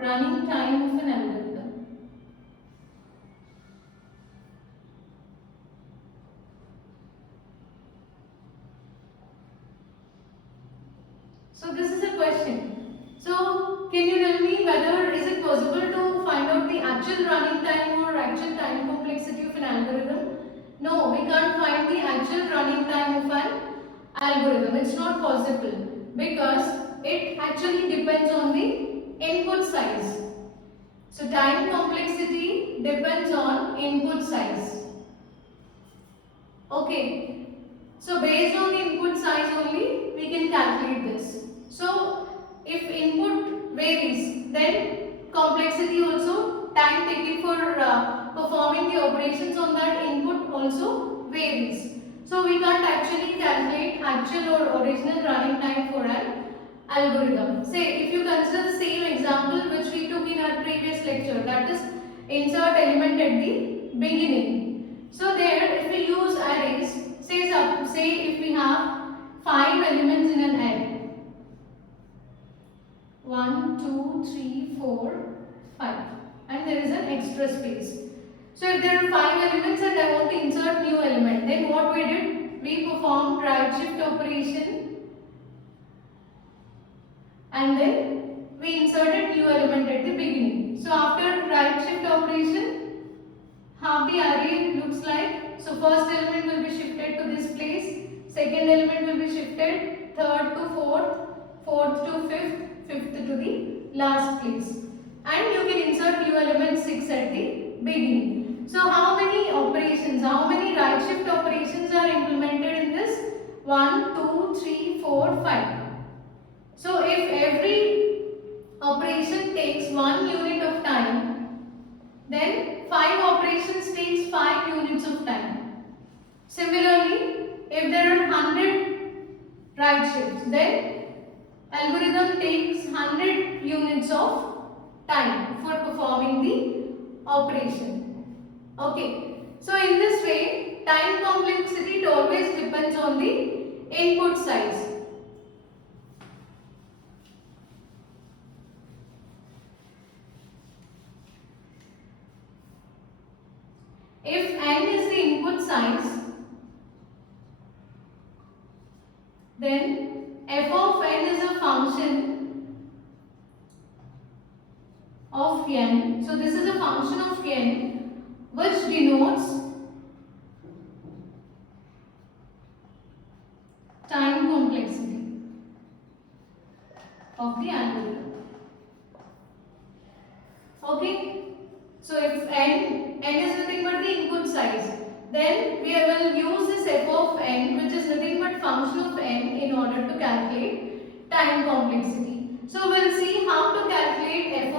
running time of an algorithm. So this is a question. So can you tell me whether is it possible to find out the actual running time or actual time complexity of an algorithm? No, we can't find the actual running time of an algorithm. It's not possible because it actually depends on the input size. So time complexity depends on input size. Okay. So based on the input size only we can calculate this. So if input varies, then complexity also, time taken for performing the operations on that input also varies. So we can't actually calculate actual or original running time for an algorithm. Say if you consider the same example which we took in our previous lecture, that is insert element at the beginning. So there if we use arrays, say if we have 5 elements in an array, 1, 2, 3, 4, 5, and there is an extra space. So if there are 5 elements and I want to insert new element, then what we did? We performed right shift operation and then we inserted new element at the beginning. So after right shift operation, how the array looks like? So first element will be shifted to this place, second element will be shifted, third to fourth, fourth to fifth, fifth to the last place. And you can insert new element 6 at the beginning. So how many operations, how many right shift operations are implemented in this? 1, 2, 3, 4, 5. So if every operation takes 1 unit of time, then 5 operations takes 5 units of time. Similarly, if there are 100 right shifts, then algorithm takes 100 units of time for performing the operation. Okay. So in this way, time complexity always depends on the input size. If n is the input size, then f of n is a function of n. So this is a function of n which denotes time complexity of the algorithm. Okay. So if n is nothing but the input size, then we will use this f of n, which is nothing but function of n, in order to calculate time complexity. So we'll see how to calculate f